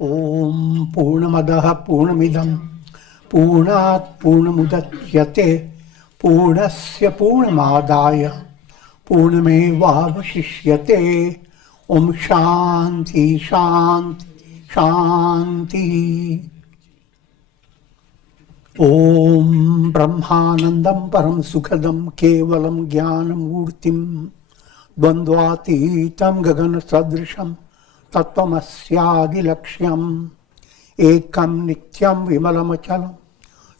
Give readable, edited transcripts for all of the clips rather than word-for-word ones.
Om Purnamadaha Purnamidam Purnat Purnamudachyate Purnasya Purnamadaya Purnameva Vasishyate. Om Shanti Shanti Shanti. Om Brahmanandam Param Sukhadam Kevalam Jnanam Murtim Dvandvatitam Gagana Sadrisham Tattvamasya Laksham Ekam Nityam Vimalamachalam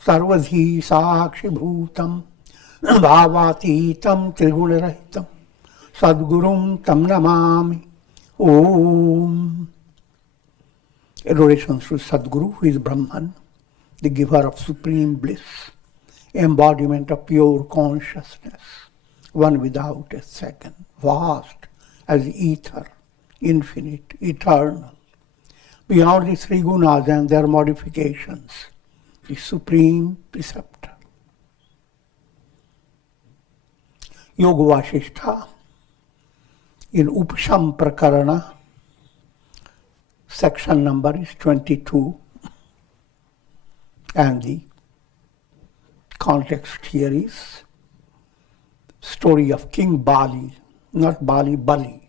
Sarvadhi Sakshi Bhutam Bhavatitam Trigunarahitam Sadgurum Tam Namami. Om. Adoration to Sadguru, who is Brahman, the giver of supreme bliss, embodiment of pure consciousness, one without a second, vast as ether, infinite, eternal, beyond the three gunas and their modifications, the supreme preceptor. Yoga Vasistha, in Upashama Prakarana, section number is 22, and the context here is story of King Bali, not Bali, Bali.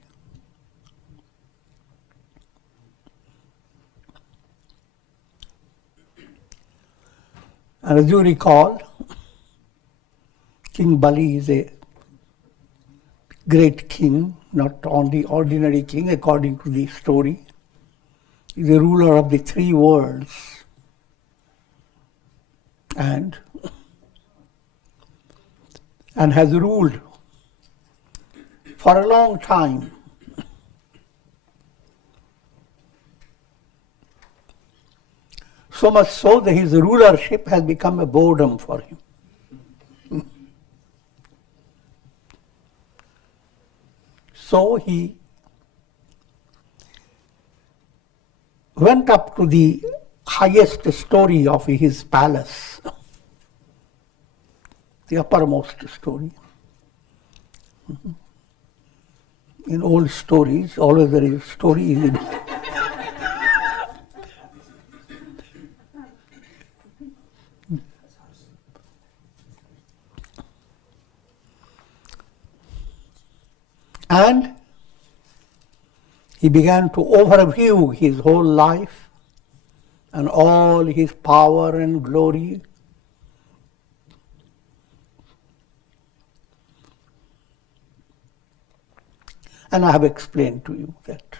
And as you recall, King Bali is a great king, not only ordinary king according to the story. He is the ruler of the three worlds and has ruled for a long time. So much so that his rulership has become a boredom for him. So he went up to the highest story of his palace, the uppermost story. In old stories, always there is a story. And he began to overview his whole life and all his power and glory. And I have explained to you that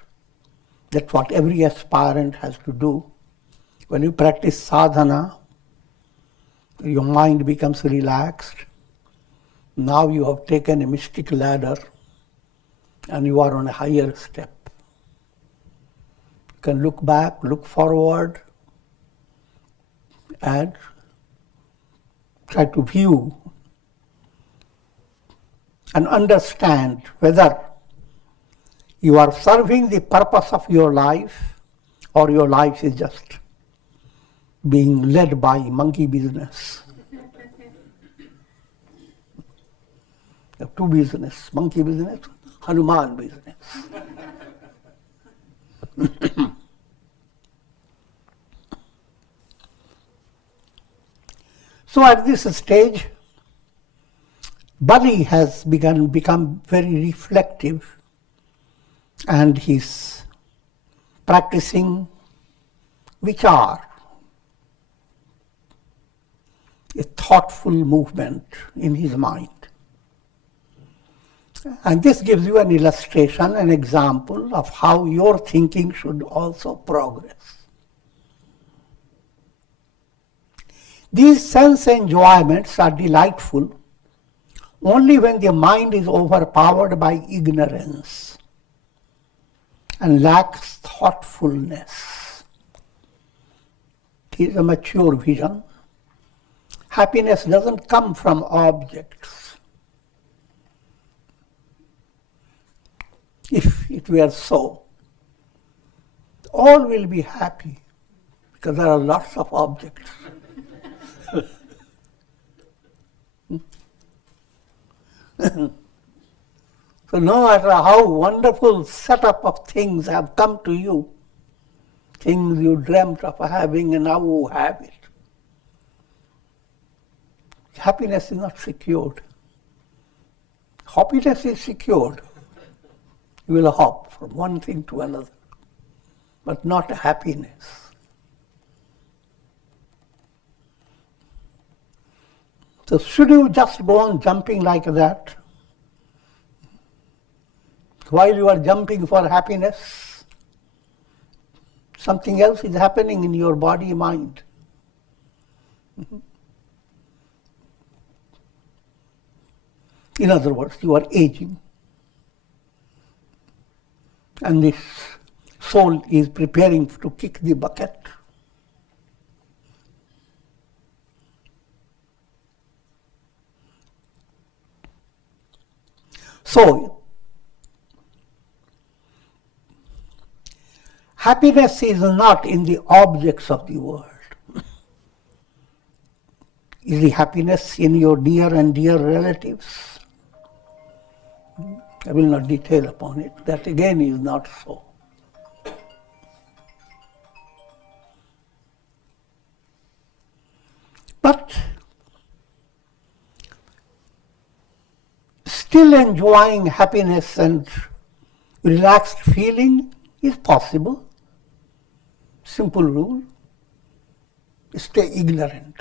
that's what every aspirant has to do. When you practice sadhana, your mind becomes relaxed. Now you have taken a mystic ladder and you are on a higher step. You can look back, look forward, and try to view and understand whether you are serving the purpose of your life or your life is just being led by monkey business. You have two business, monkey business, Hanuman business. So at this stage, Bali has become very reflective, and he's practicing vichar, a thoughtful movement in his mind. And this gives you an illustration, an example of how your thinking should also progress. These sense enjoyments are delightful only when the mind is overpowered by ignorance and lacks thoughtfulness. It is a mature vision. Happiness doesn't come from objects. If it were so, all will be happy because there are lots of objects. So no matter how wonderful setup of things have come to you, things you dreamt of having and now you have it. Happiness is not secured. Happiness is secured. You will hop from one thing to another, but not happiness. So should you just go on jumping like that, while you are jumping for happiness, something else is happening in your body, mind. In other words, you are aging. And this soul is preparing to kick the bucket. So, happiness is not in the objects of the world. Is the happiness in your dear and dear relatives? I will not detail upon it. That again is not so. But still enjoying happiness and relaxed feeling is possible. Simple rule. Stay ignorant.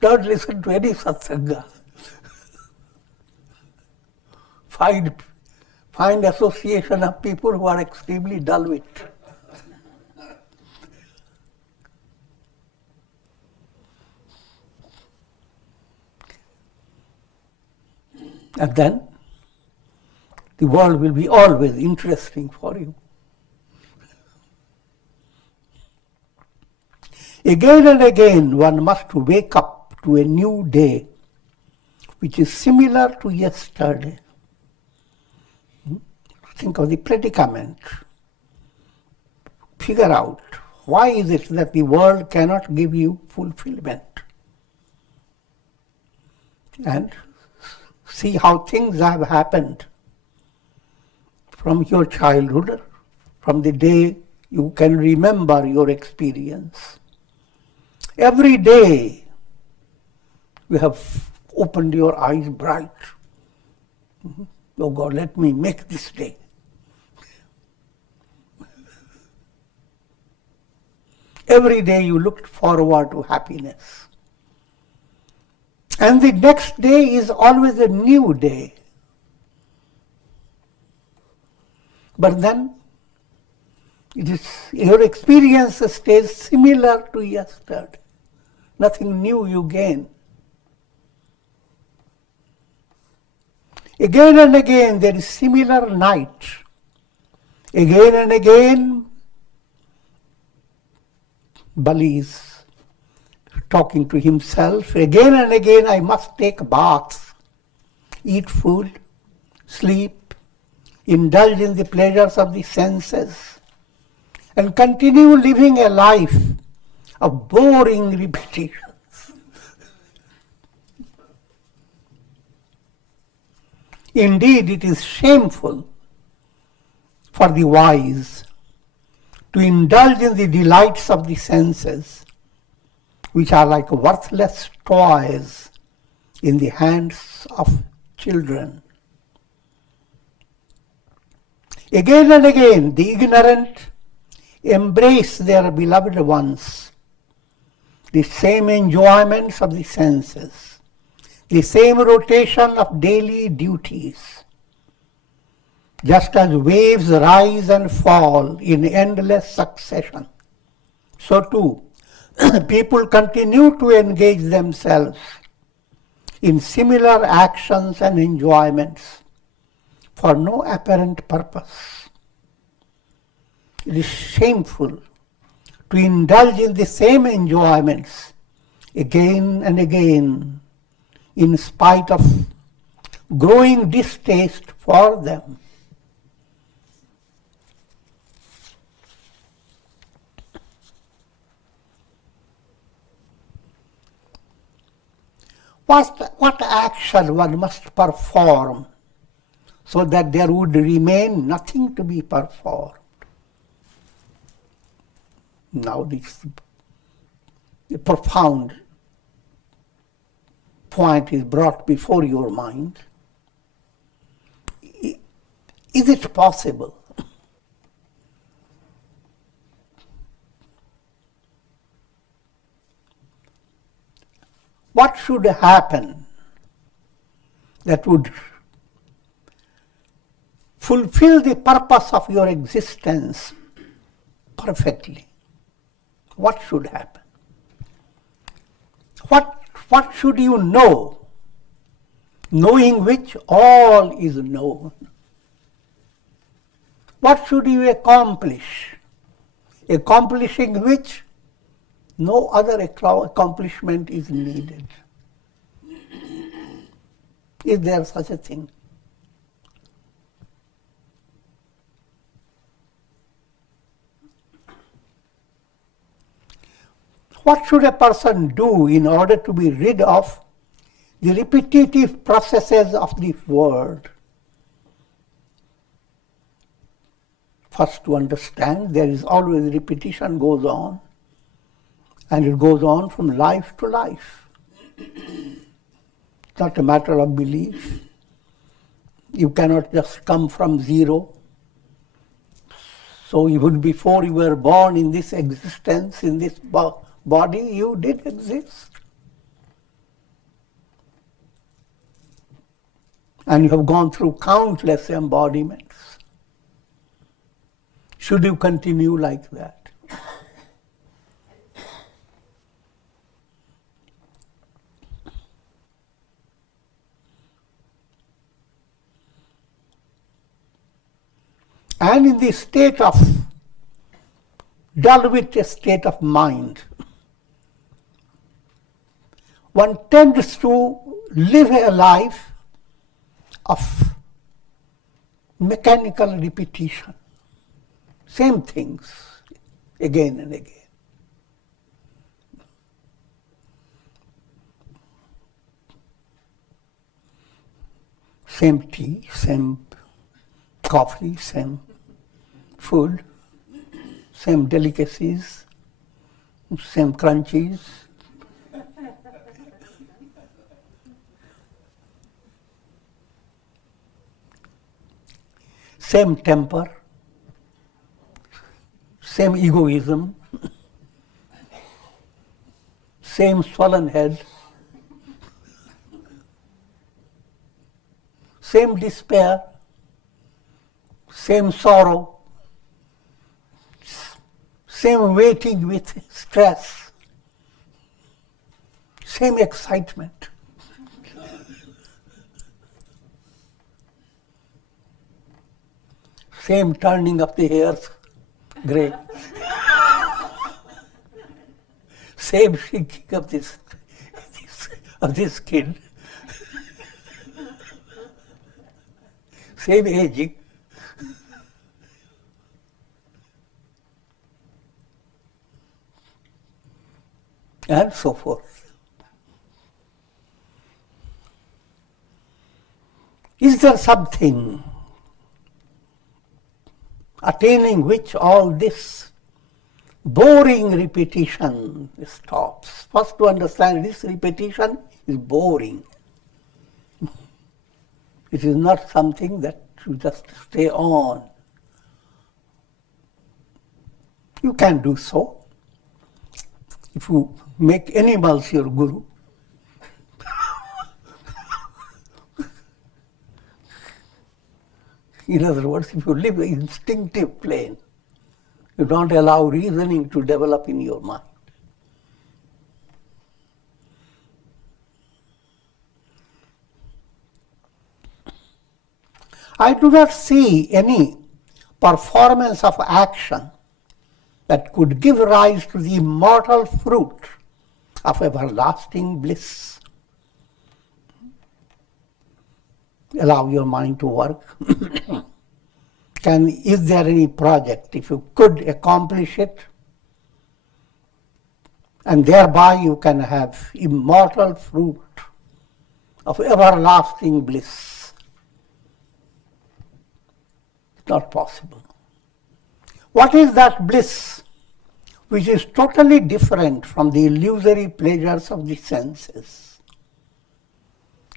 Don't listen to any satsanga. Find association of people who are extremely dull-witted. And then the world will be always interesting for you. Again and again one must wake up to a new day which is similar to yesterday. Think of the predicament. Figure out why is it that the world cannot give you fulfillment. And see how things have happened from your childhood, from the day you can remember your experience. Every day you have opened your eyes bright. Oh God, let me make this day. Every day you looked forward to happiness. And the next day is always a new day. But then your experience stays similar to yesterday. Nothing new you gain. Again and again there is similar night. Again and again Bali is talking to himself. Again and again I must take baths, eat food, sleep, indulge in the pleasures of the senses, and continue living a life of boring repetitions. Indeed, it is shameful for the wise to indulge in the delights of the senses, which are like worthless toys in the hands of children. Again and again, the ignorant embrace their beloved ones, the same enjoyments of the senses, the same rotation of daily duties. Just as waves rise and fall in endless succession, so too people continue to engage themselves in similar actions and enjoyments for no apparent purpose. It is shameful to indulge in the same enjoyments again and again in spite of growing distaste for them. What action one must perform so that there would remain nothing to be performed. Now this profound point is brought before your mind. Is it possible what should happen that would fulfill the purpose of your existence perfectly? What should happen? What should you know, knowing which all is known? What should you accomplish, accomplishing which no other accomplishment is needed? Is there such a thing? What should a person do in order to be rid of the repetitive processes of the world? First, to understand there is always repetition goes on, and it goes on from life to life. It's not a matter of belief. You cannot just come from zero. So even before you were born in this existence, in this body, you did exist. And you have gone through countless embodiments. Should you continue like that? And in the state of dull-witted state of mind, one tends to live a life of mechanical repetition. Same things again and again. Same tea, same coffee, same food, same delicacies, same crunchies. Same temper, same egoism, same swollen head, same despair, same sorrow, same waiting with stress, same excitement. Same turning of the hairs grey. Same shrinking of the skin. Same aging. And so forth. Is there something attaining which all this boring repetition stops? First, to understand this repetition is boring. It is not something that you just stay on. You can do so. If you make animals your guru, in other words, if you live an instinctive plane, you don't allow reasoning to develop in your mind. I do not see any performance of action that could give rise to the immortal fruit of everlasting bliss. Allow your mind to work. Is there any project, if you could accomplish it, and thereby you can have immortal fruit of everlasting bliss? not possible. What is that bliss which is totally different from the illusory pleasures of the senses?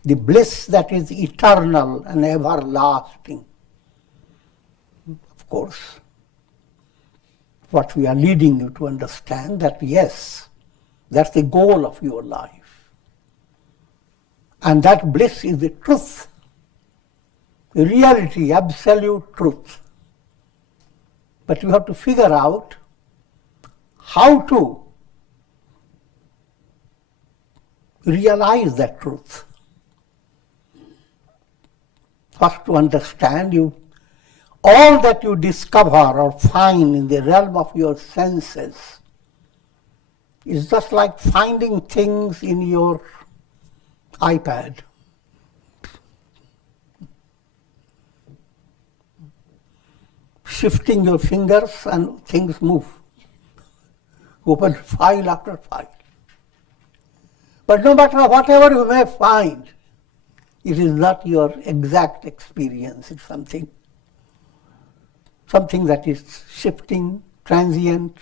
The bliss that is eternal and everlasting. Of course, what we are leading you to understand that yes, that's the goal of your life. And that bliss is the truth, the reality, absolute truth. But you have to figure out how to realize that truth. First, to understand all that you discover or find in the realm of your senses is just like finding things in your iPad. Shifting your fingers and things move. Open file after file. But no matter whatever you may find, it is not your exact experience. It's something that is shifting, transient,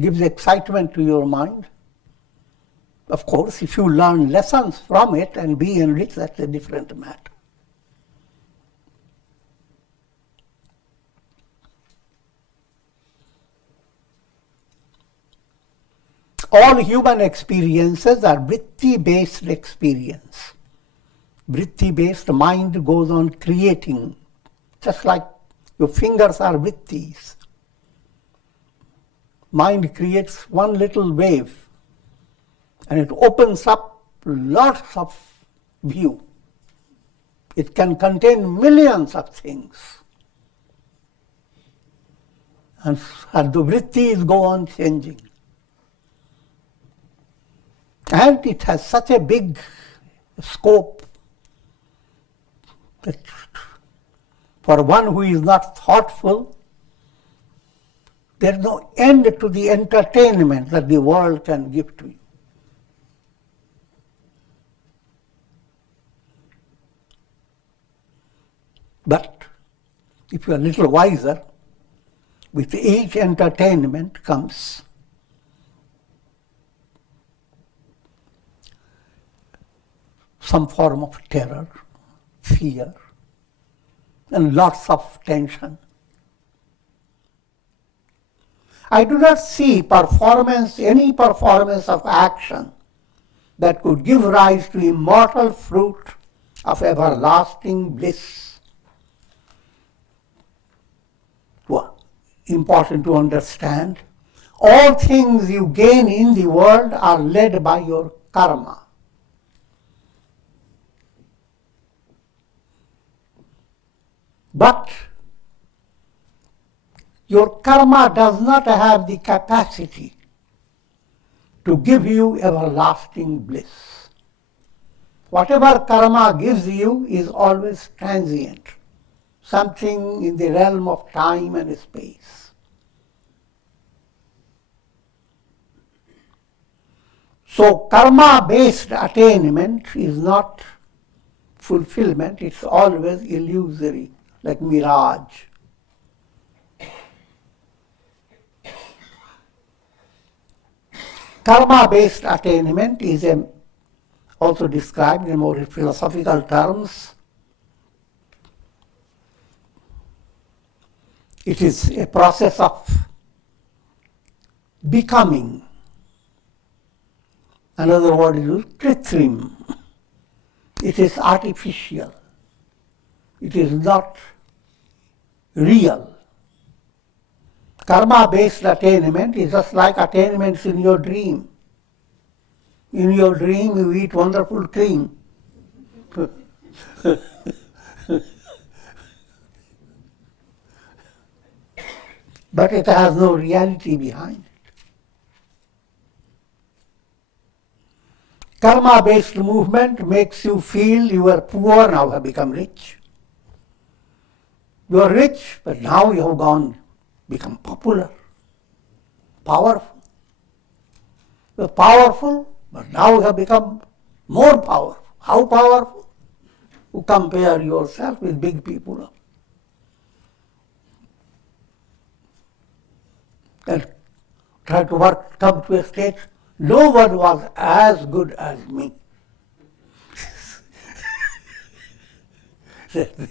gives excitement to your mind. Of course, if you learn lessons from it and be enriched, that's a different matter. All human experiences are vritti-based experience. Vritti-based mind goes on creating, just like your fingers are vrittis. Mind creates one little wave and it opens up lots of view. It can contain millions of things. And the vrittis go on changing. And it has such a big scope that for one who is not thoughtful, there is no end to the entertainment that the world can give to you. But if you are a little wiser, with each entertainment comes some form of terror, fear, and lots of tension. I do not see any performance of action that could give rise to immortal fruit of everlasting bliss. Important to understand, all things you gain in the world are led by your karma. But your karma does not have the capacity to give you everlasting bliss. Whatever karma gives you is always transient, something in the realm of time and space. So karma-based attainment is not fulfillment, it's always illusory, like mirage. Karma-based attainment is also described in more philosophical terms. It is a process of becoming. Another word is kritrim. It is artificial. It is not real. Karma-based attainment is just like attainments in your dream. In your dream, you eat wonderful cream. But it has no reality behind it. Karma-based movement makes you feel you are poor, now have become rich. You are rich, but now you have become popular, powerful. You are powerful, but now you have become more powerful. How powerful? You compare yourself with big people. and try to come to a state, no one was as good as me. That's the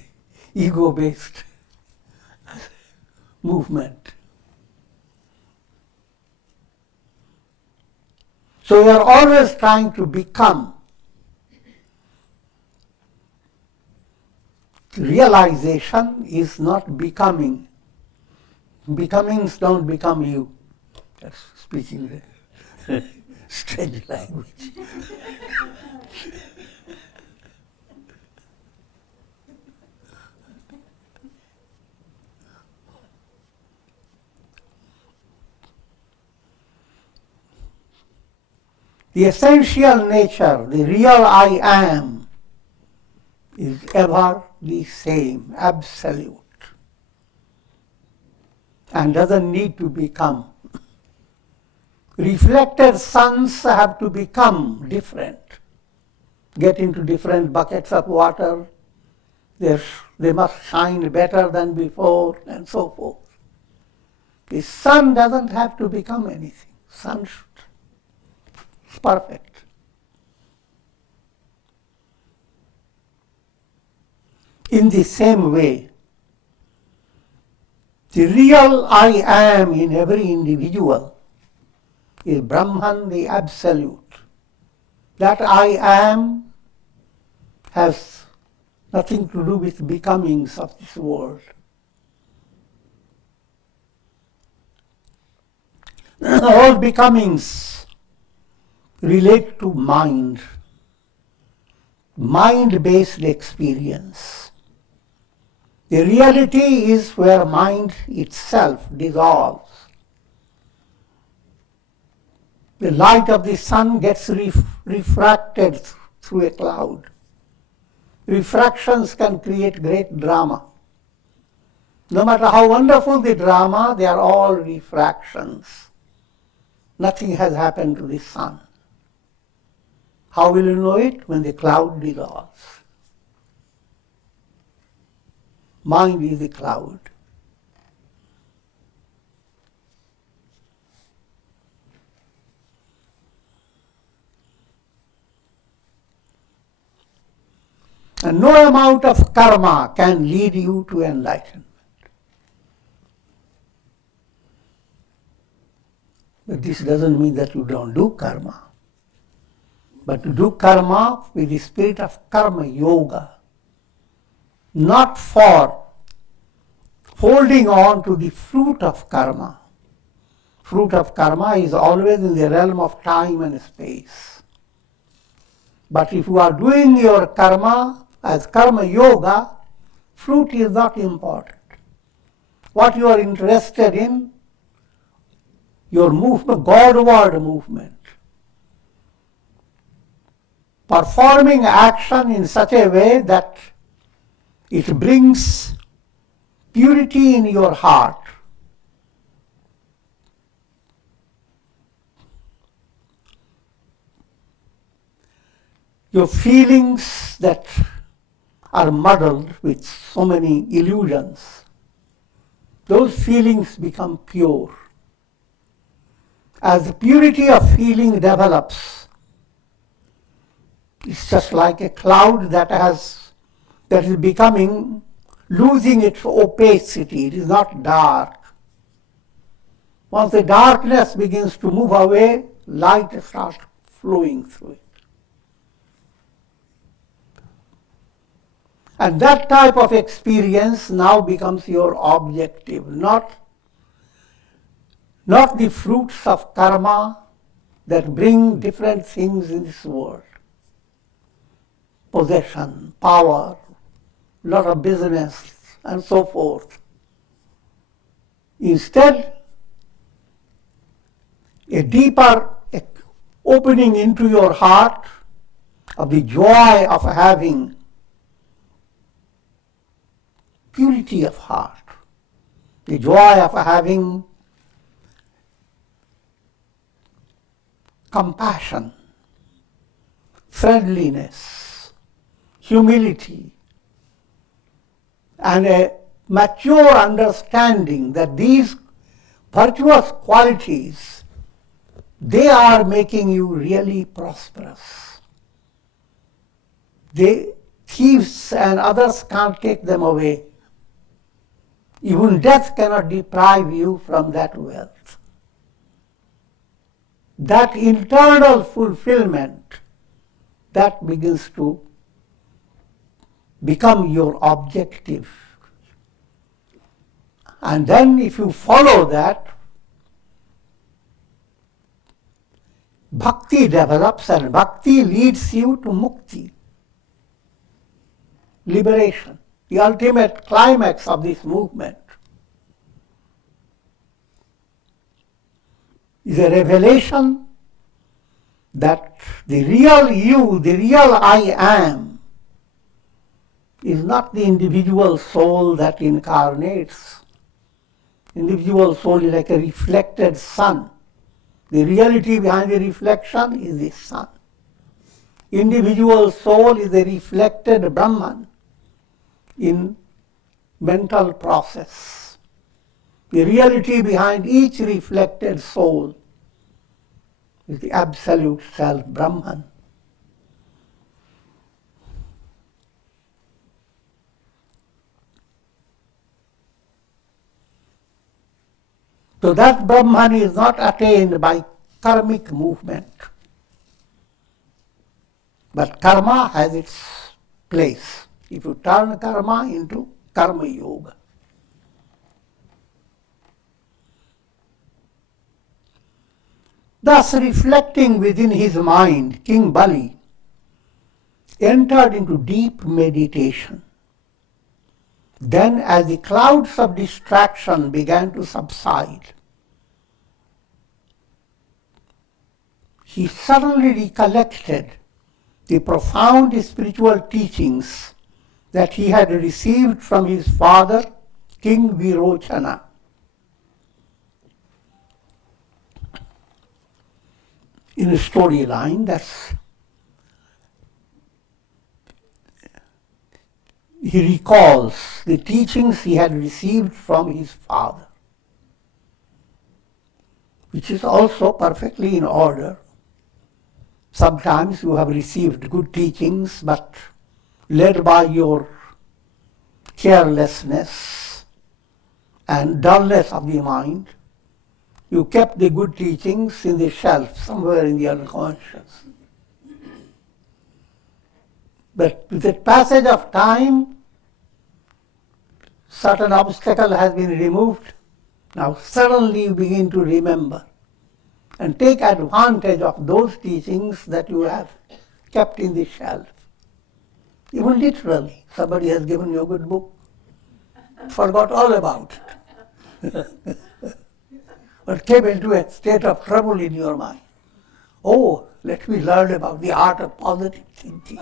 ego-based movement. So we are always trying to become. Realization is not becoming. Becomings don't become you. That's speaking strange language. The essential nature, the real I am, is ever the same, absolute, and doesn't need to become. Reflected suns have to become different, get into different buckets of water, they must shine better than before, and so forth. The sun doesn't have to become anything. Sun is perfect. In the same way, the real I am in every individual is Brahman, the Absolute. That I am has nothing to do with becomings of this world. All becomings relate to mind, mind-based experience. The reality is where mind itself dissolves. The light of the sun gets refracted through a cloud. Refractions can create great drama. No matter how wonderful the drama, they are all refractions. Nothing has happened to the sun. How will you know it? When the cloud dissolves. Mind is the cloud. And no amount of karma can lead you to enlightenment. But this doesn't mean that you don't do karma. But to do karma with the spirit of karma yoga, not for holding on to the fruit of karma. Fruit of karma is always in the realm of time and space. But if you are doing your karma as karma yoga, fruit is not important. What you are interested in, your movement, Godward movement. Performing action in such a way that it brings purity in your heart. Your feelings that are muddled with so many illusions, those feelings become pure. As the purity of feeling develops, it's just like a cloud that is becoming, losing its opacity. It is not dark. Once the darkness begins to move away, light starts flowing through it. And that type of experience now becomes your objective, not the fruits of karma that bring different things in this world. Possession, power, lot of business, and so forth. Instead, a deeper opening into your heart of the joy of having purity of heart, the joy of having compassion, friendliness, humility, and a mature understanding that these virtuous qualities, they are making you really prosperous. Thieves and others can't take them away. Even death cannot deprive you from that wealth. That internal fulfillment, that begins to become your objective. And then if you follow that, bhakti develops, and bhakti leads you to mukti, liberation, the ultimate climax of this movement. Is a revelation that the real you, the real I am, is not the individual soul that incarnates. Individual soul is like a reflected sun. The reality behind the reflection is the sun. Individual soul is a reflected Brahman in mental process. The reality behind each reflected soul is the absolute self, Brahman. So that Brahman is not attained by karmic movement. But karma has its place. If you turn karma into karma yoga. Thus, reflecting within his mind, King Bali entered into deep meditation. Then, as the clouds of distraction began to subside, he suddenly recollected the profound spiritual teachings that he had received from his father, King Virochana. In a storyline, he recalls the teachings he had received from his father, which is also perfectly in order. Sometimes you have received good teachings, but led by your carelessness and dullness of the mind, you kept the good teachings in the shelf somewhere in the unconscious. But with the passage of time, certain obstacle has been removed. Now suddenly you begin to remember and take advantage of those teachings that you have kept in the shelf. Even literally, somebody has given you a good book, forgot all about it. But came into a state of trouble in your mind. Oh, let me learn about the art of positive thinking.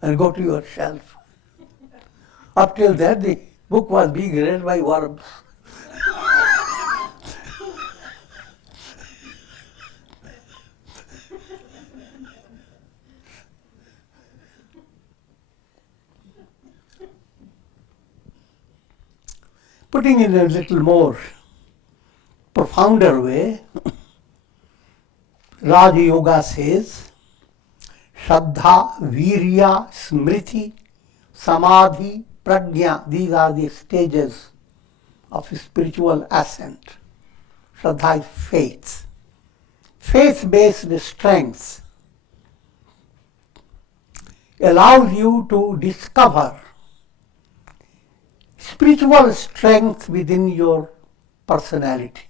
And go to your shelf. Up till then, the book was being read by worms. Putting it in a little more profounder way, Raja Yoga says, Shraddha, Virya, Smriti, Samadhi, Prajna, these are the stages of spiritual ascent. Shraddha is faith. Faith-based strength allows you to discover spiritual strength within your personality.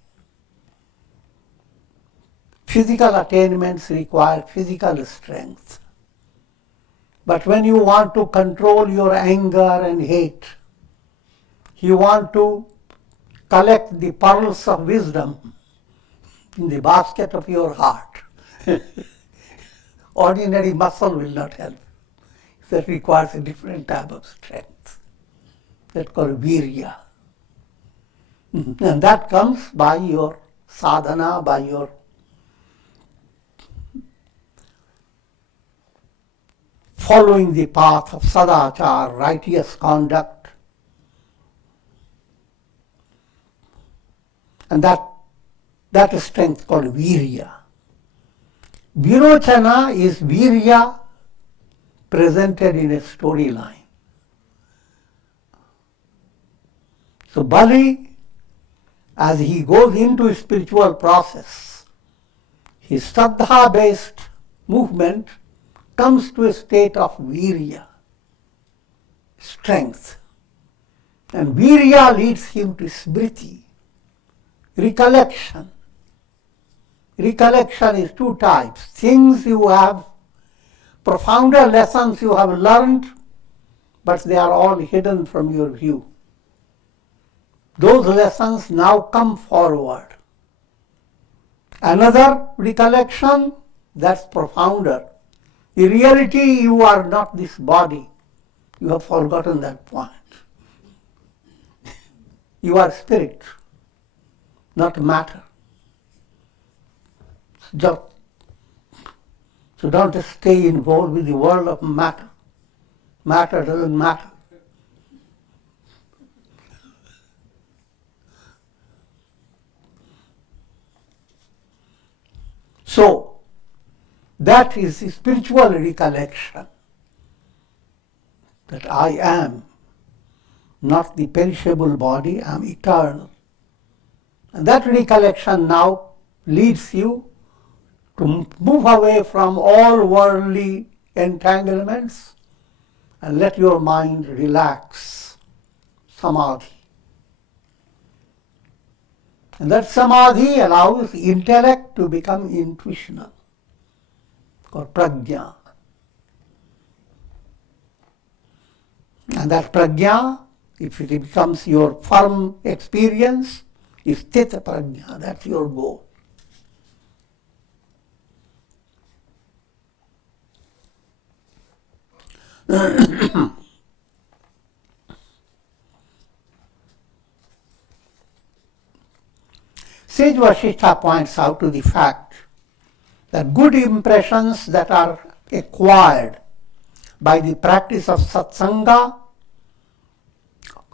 Physical attainments require physical strength. But when you want to control your anger and hate, you want to collect the pearls of wisdom in the basket of your heart, ordinary muscle will not help. That requires a different type of strength. That's called virya. And that comes by your sadhana, by your following the path of sadachar, righteous conduct. And that is strength called virya. Virochana is virya presented in a storyline. So Bali, as he goes into a spiritual process, his Shraddha-based movement comes to a state of virya, strength. And virya leads him to smriti, recollection. Recollection is two types. Things you have, profounder lessons you have learned, but they are all hidden from your view. Those lessons now come forward. Another recollection, that's profounder. In reality, you are not this body. You have forgotten that point. You are spirit, not matter. So don't stay involved with the world of matter. Matter doesn't matter. So, that is the spiritual recollection that I am not the perishable body, I am eternal. And that recollection now leads you to move away from all worldly entanglements and let your mind relax, samadhi. And that samadhi allows intellect to become intuitional, or prajna. And that prajna, if it becomes your firm experience, is sthita prajna, that's your goal. Sage Vasishtha points out to the fact that good impressions that are acquired by the practice of satsanga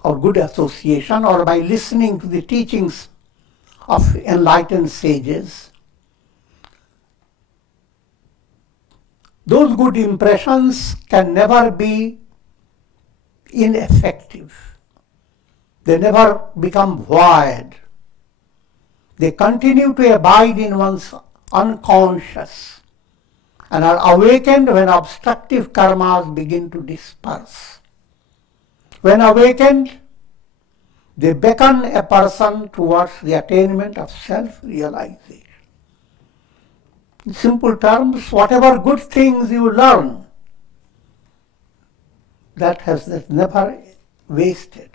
or good association or by listening to the teachings of enlightened sages, those good impressions can never be ineffective. They never become void. They continue to abide in one's unconscious and are awakened when obstructive karmas begin to disperse. When awakened, they beckon a person towards the attainment of self-realization. In simple terms, whatever good things you learn, that's never wasted.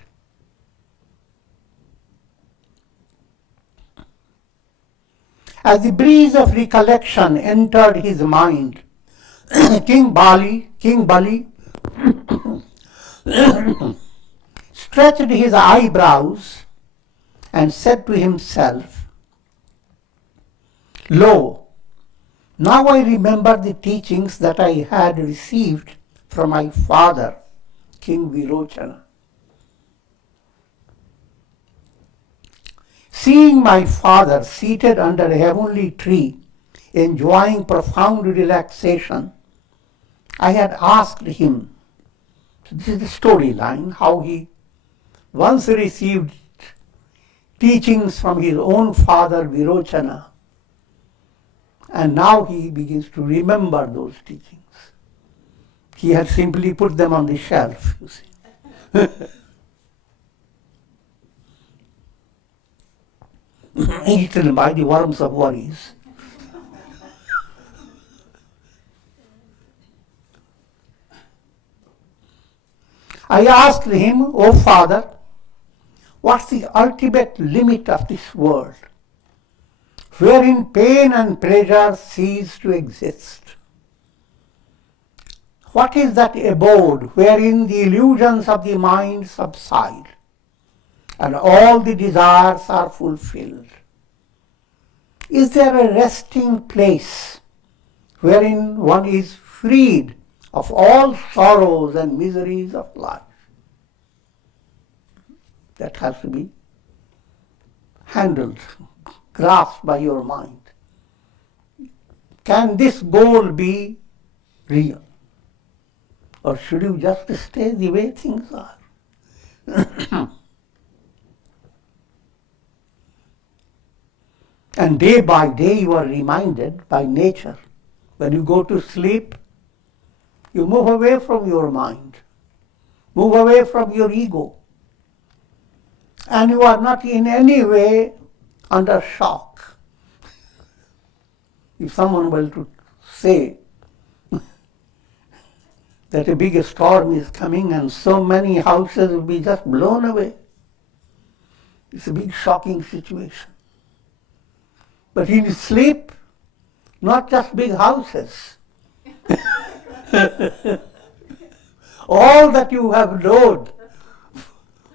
As the breeze of recollection entered his mind, King Bali stretched his eyebrows and said to himself, "Lo, now I remember the teachings that I had received from my father, King Virochana. Seeing my father seated under a heavenly tree, enjoying profound relaxation, I had asked him," so this is the storyline, how he once received teachings from his own father Virochana, and now he begins to remember those teachings. He had simply put them on the shelf, you see. Eaten by the worms of worries. I asked him, "O Father, what's the ultimate limit of this world, wherein pain and pleasure cease to exist? What is that abode wherein the illusions of the mind subside and all the desires are fulfilled? Is there a resting place wherein one is freed of all sorrows and miseries of life. That has to be handled, grasped by your mind. Can this goal be real? Or should you just stay the way things are? And day by day you are reminded by nature. When you go to sleep, you move away from your mind, move away from your ego. And you are not in any way under shock. If someone were to say that a big storm is coming and so many houses will be just blown away, it's a big shocking situation. But in sleep, not just big houses. All that you have known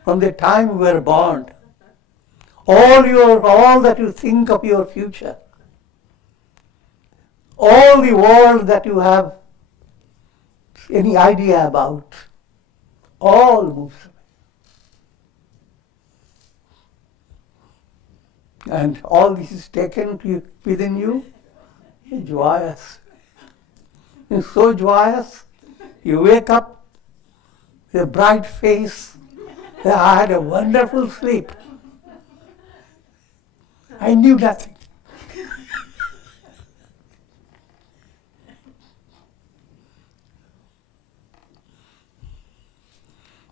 from the time you were born, all that you think of your future, all the world that you have any idea about, all moves away. And all this is taken within you, joyous. It's so joyous, you wake up with a bright face. I had a wonderful sleep. I knew nothing.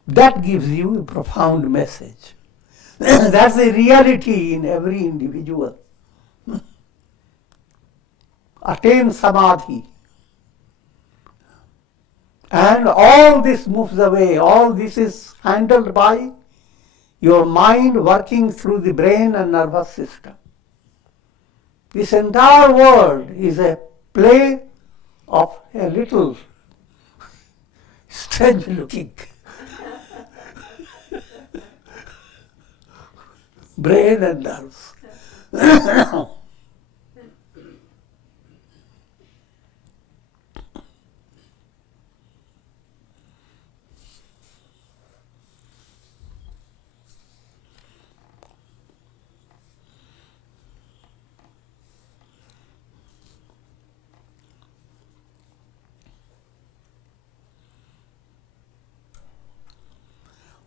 That gives you a profound message. That's the reality in every individual. Attain samadhi. And all this moves away. All this is handled by your mind working through the brain and nervous system. This entire world is a play of a little strange looking brain and nerves.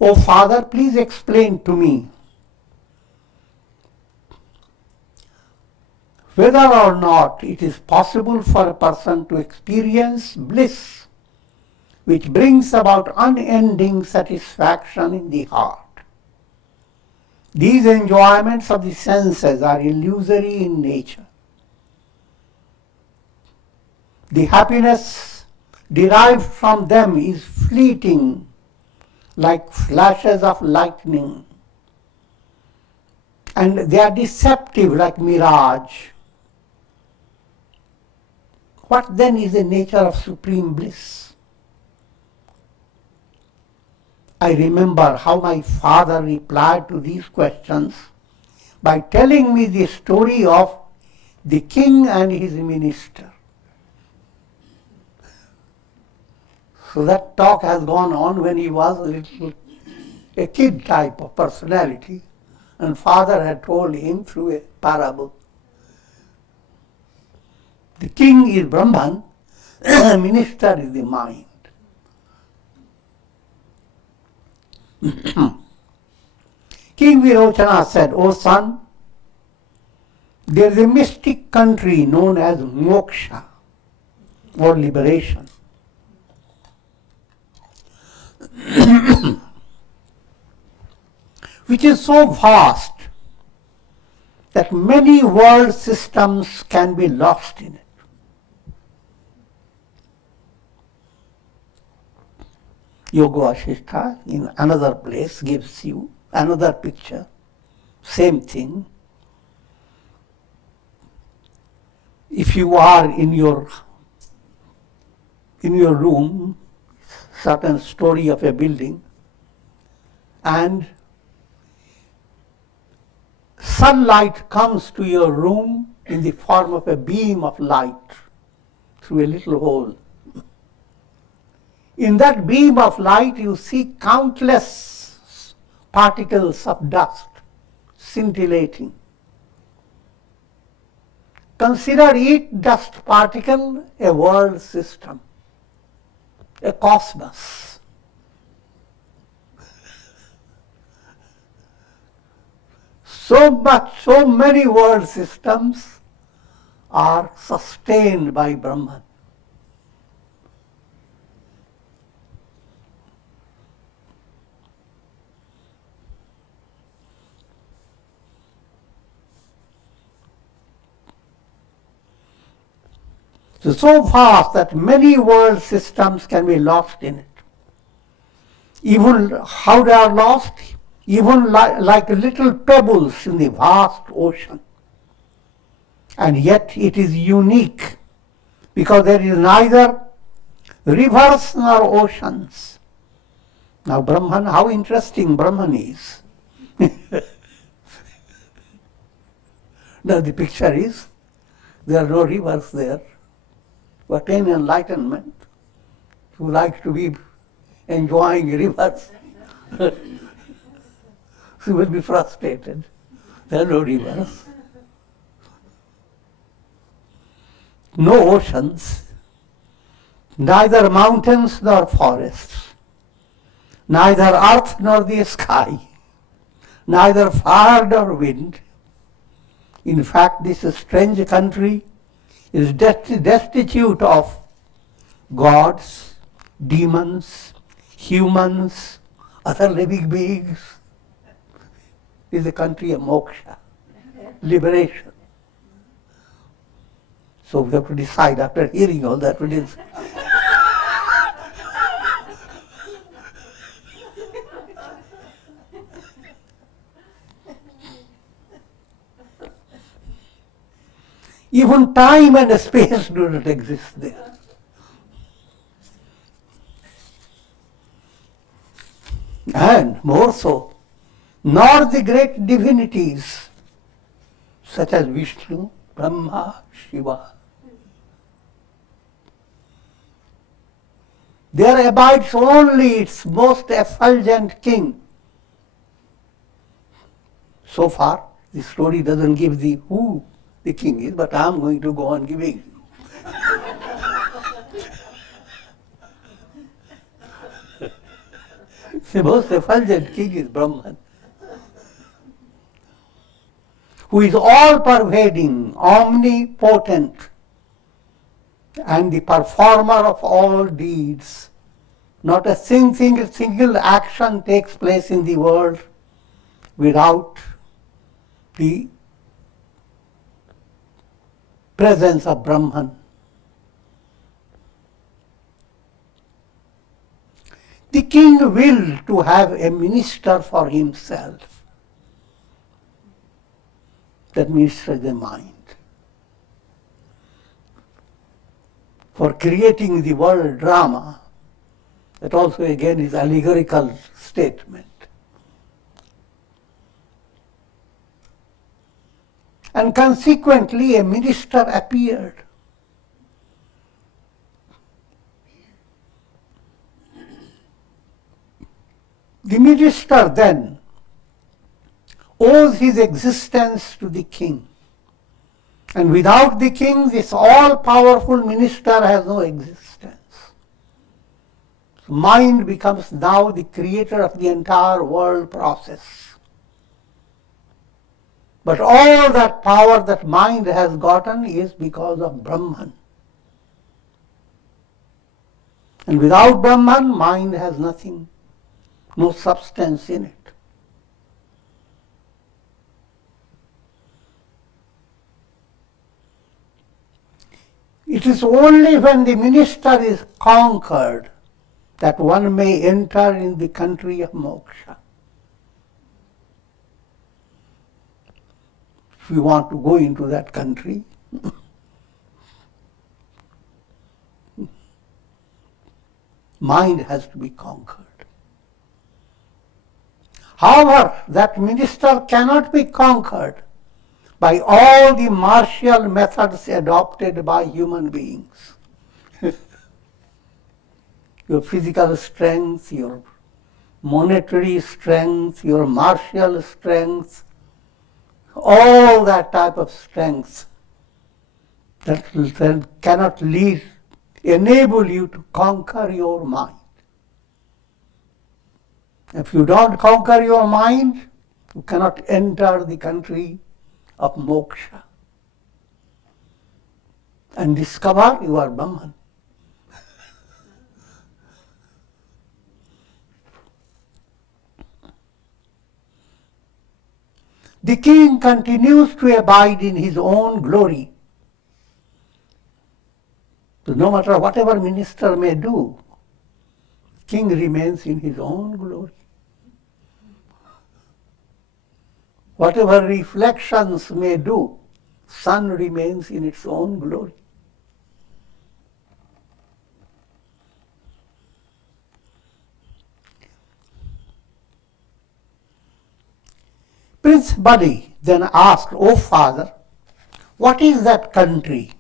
Oh Father, please explain to me whether or not it is possible for a person to experience bliss which brings about unending satisfaction in the heart. These enjoyments of the senses are illusory in nature. The happiness derived from them is fleeting, like flashes of lightning, and they are deceptive like mirage. What then is the nature of supreme bliss? I remember how my father replied to these questions by telling me the story of the king and his minister. So that talk has gone on when he was a kid type of personality, and father had told him through a parable. The king is Brahman, minister is the mind. King Virochana said, "O son, there is a mystic country known as moksha, or liberation. Which is so vast that many world systems can be lost in it. Yoga Vasistha in another place gives you another picture, same thing. If you are in your room, certain story of a building, and sunlight comes to your room in the form of a beam of light through a little hole. In that beam of light you see countless particles of dust scintillating. Consider each dust particle a world system, a cosmos. So many world systems are sustained by Brahman. So vast that many world systems can be lost in it. Even how they are lost, even like little pebbles in the vast ocean. And yet it is unique because there is neither rivers nor oceans. Now Brahman, how interesting Brahman is. Now the picture is, there are no rivers there. But in enlightenment, who like to be enjoying rivers, she will be frustrated. There are no rivers, no oceans, neither mountains nor forests, neither earth nor the sky, neither fire nor wind. In fact, this strange country is destitute of gods, demons, humans, other living beings. It is a country of moksha, liberation. So we have to decide after hearing all that what is. Even time and space do not exist there. And more so, nor the great divinities such as Vishnu, Brahma, Shiva. There abides only its most effulgent king. So far, the story doesn't give the who the king is, but I'm going to go on giving. The most effulgent king is Brahman, who is all-pervading, omnipotent, and the performer of all deeds. Not a single action takes place in the world without the presence of Brahman. The king willed to have a minister for himself. That minister is the mind. For creating the world drama, that also again is allegorical statement. And consequently a minister appeared. The minister then owes his existence to the king. And without the king, this all-powerful minister has no existence. So mind becomes now the creator of the entire world process. But all that power that mind has gotten is because of Brahman. And without Brahman, mind has nothing, no substance in it. It is only when the minister is conquered that one may enter in the country of moksha. If we want to go into that country, mind has to be conquered. However, that minister cannot be conquered by all the martial methods adopted by human beings. your physical strength, your monetary strength, your martial strength, all that type of strength that cannot enable you to conquer your mind. If you don't conquer your mind, you cannot enter the country of moksha and discover you are Brahman. The king continues to abide in his own glory. So no matter whatever minister may do, king remains in his own glory. Whatever reflections may do, sun remains in its own glory. Prince Bali then asked, "O father, what is that country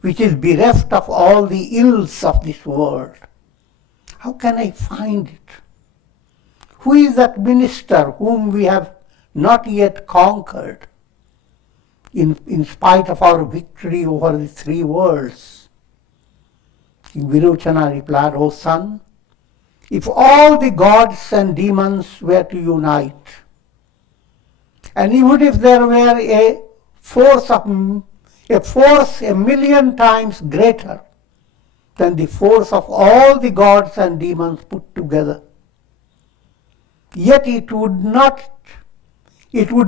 which is bereft of all the ills of this world? How can I find it? Who is that minister whom we have not yet conquered in spite of our victory over the three worlds?" King Virochana replied, "O son, if all the gods and demons were to unite, and even if there were a force a million times greater than the force of all the gods and demons put together, yet it would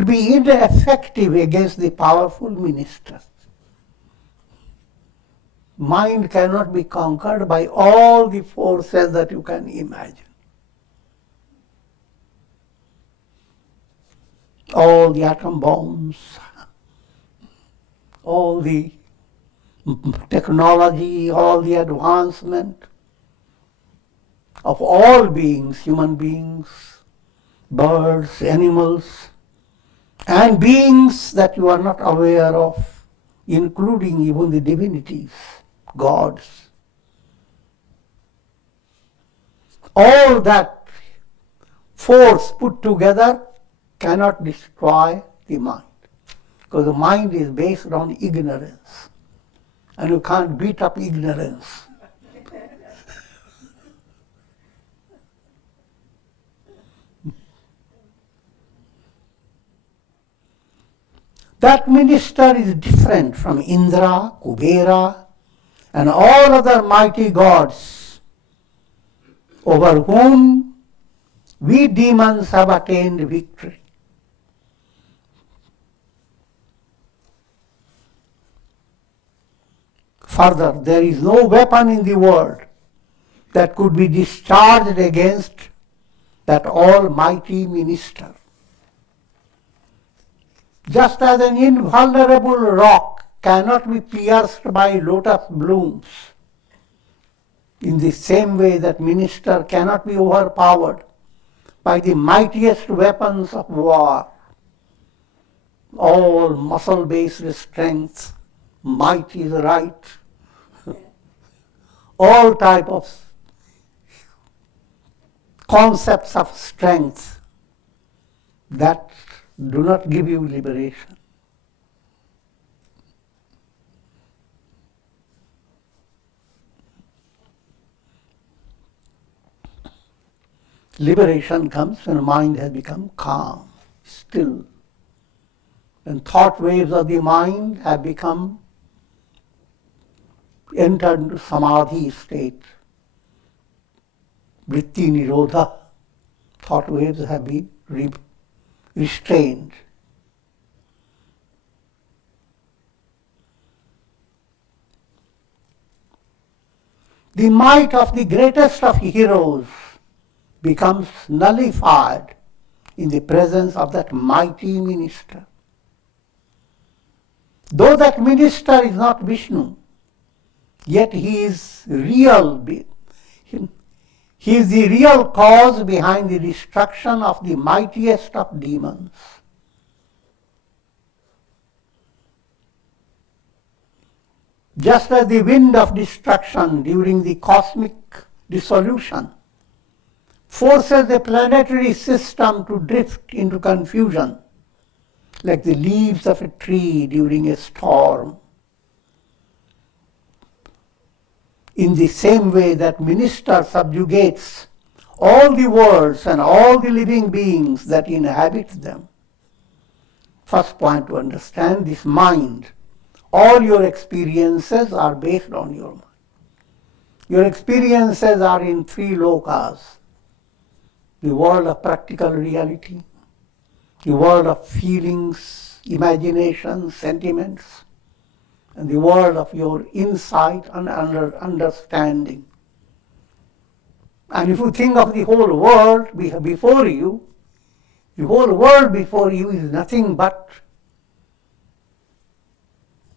be ineffective against the powerful minister." Mind cannot be conquered by all the forces that you can imagine. All the atom bombs, all the technology, all the advancement of all beings, human beings, birds, animals, and beings that you are not aware of, including even the divinities, gods. All that force put together cannot destroy the mind, because the mind is based on ignorance, and you can't beat up ignorance. That minister is different from Indra, Kubera, and all other mighty gods over whom we demons have attained victory. Further, there is no weapon in the world that could be discharged against that almighty minister. Just as an invulnerable rock cannot be pierced by lotus blooms, in the same way that minister cannot be overpowered by the mightiest weapons of war. All muscle-based strength, might is right, all type of concepts of strength that do not give you liberation. Liberation comes when the mind has become calm, still. And thought waves of the mind have entered into samadhi state. Vritti nirodha, thought waves have been restrained. The might of the greatest of heroes becomes nullified in the presence of that mighty minister. Though that minister is not Vishnu, yet he is real. He is the real cause behind the destruction of the mightiest of demons. Just as the wind of destruction during the cosmic dissolution, forces the planetary system to drift into confusion, like the leaves of a tree during a storm. In the same way that minister subjugates all the worlds and all the living beings that inhabit them. First point to understand, this mind, all your experiences are based on your mind. Your experiences are in three lokas: the world of practical reality, the world of feelings, imagination, sentiments, and the world of your insight and understanding. And if you think of the whole world before you, the whole world before you is nothing but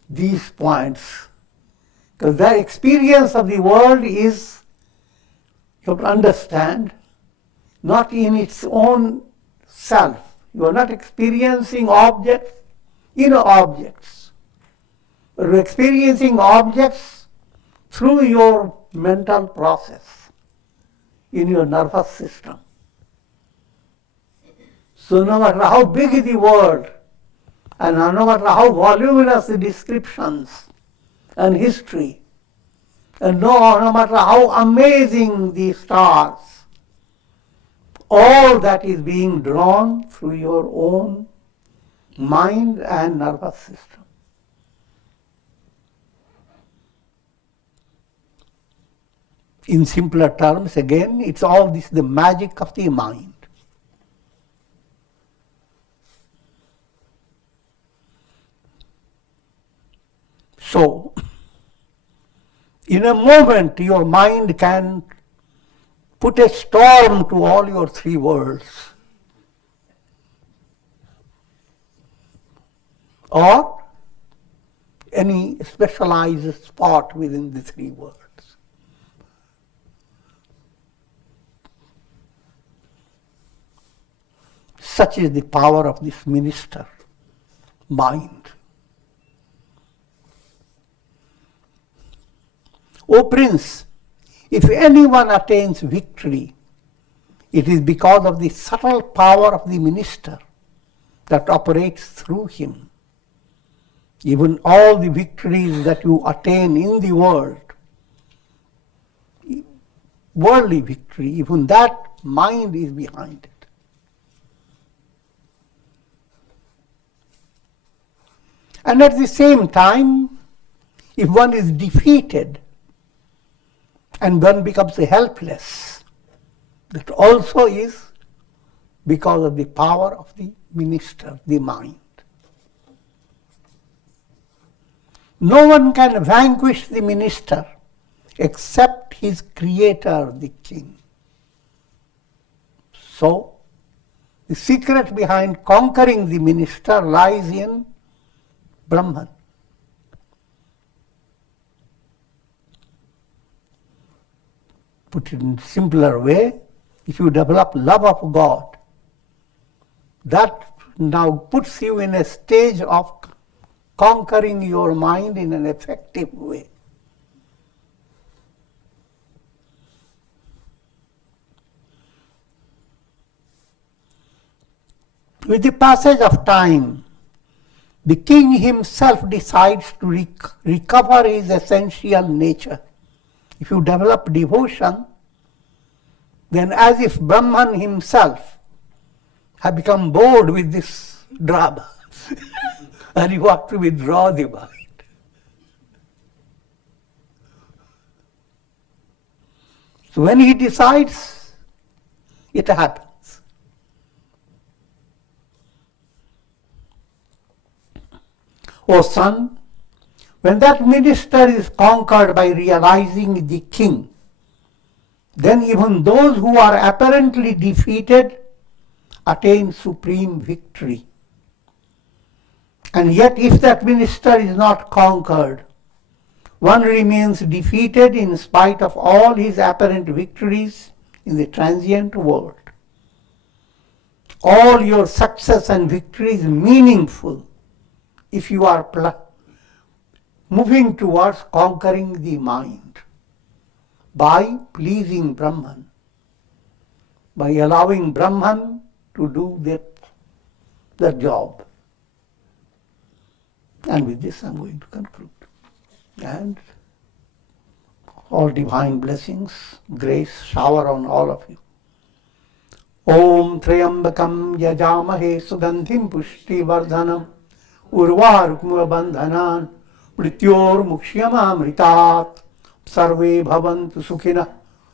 these points. Because the experience of the world is, you have to understand, not in its own self. You are not experiencing objects, inner objects. But you are experiencing objects through your mental process in your nervous system. So no matter how big is the world, and no matter how voluminous the descriptions and history, and no matter how amazing the stars, all that is being drawn through your own mind and nervous system. In simpler terms, again, it's all this, the magic of the mind. So, in a moment, your mind can put a storm to all your three worlds, or any specialized spot within the three worlds. Such is the power of this minister, mind. O Prince, if anyone attains victory, it is because of the subtle power of the minister that operates through him. Even all the victories that you attain in the world, worldly victory, even that mind is behind it. And at the same time, if one is defeated and one becomes helpless, that also is because of the power of the minister, the mind. No one can vanquish the minister except his creator, the king. So, the secret behind conquering the minister lies in Brahman. Put it in a simpler way, if you develop love of God, that now puts you in a stage of conquering your mind in an effective way. With the passage of time, the king himself decides to recover his essential nature. If you develop devotion, then as if Brahman himself had become bored with this drama and you have to withdraw the mind. So when he decides, it happens. O son, when that minister is conquered by realizing the king, then even those who are apparently defeated attain supreme victory. And yet if that minister is not conquered, one remains defeated in spite of all his apparent victories in the transient world. All your success and victory is meaningful if you are moving towards conquering the mind. by pleasing Brahman, by allowing Brahman to do the job. And with this I'm going to conclude. And all divine blessings, grace shower on all of you. Om Trayambakam Yajamahe Sugandhim Pushti Vardhanam Urvarukmuva Bandhanan Mrityor Mukshyamamritat Sarve Bhavantu Sukhina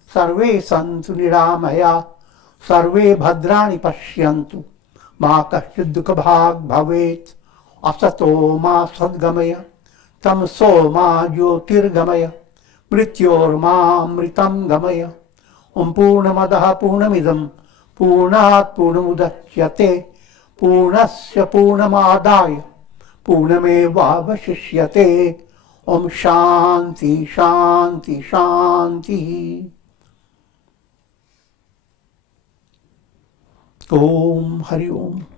Sarve Santu Niramaya Sarve Bhadrani Pashyantu Ma Kaschid Dukha Bhag Bhavet Asato Ma Sadgamaya Tamso Ma Jyotirgamaya Mrityor Ma Amritam Gamaya Om Purnamadaha Purnamidam Purnat Purnamudachyate Purnasya Purnamadaya Purnameva Vasishyate Om Shanti Shanti Shanti Om Hari Om.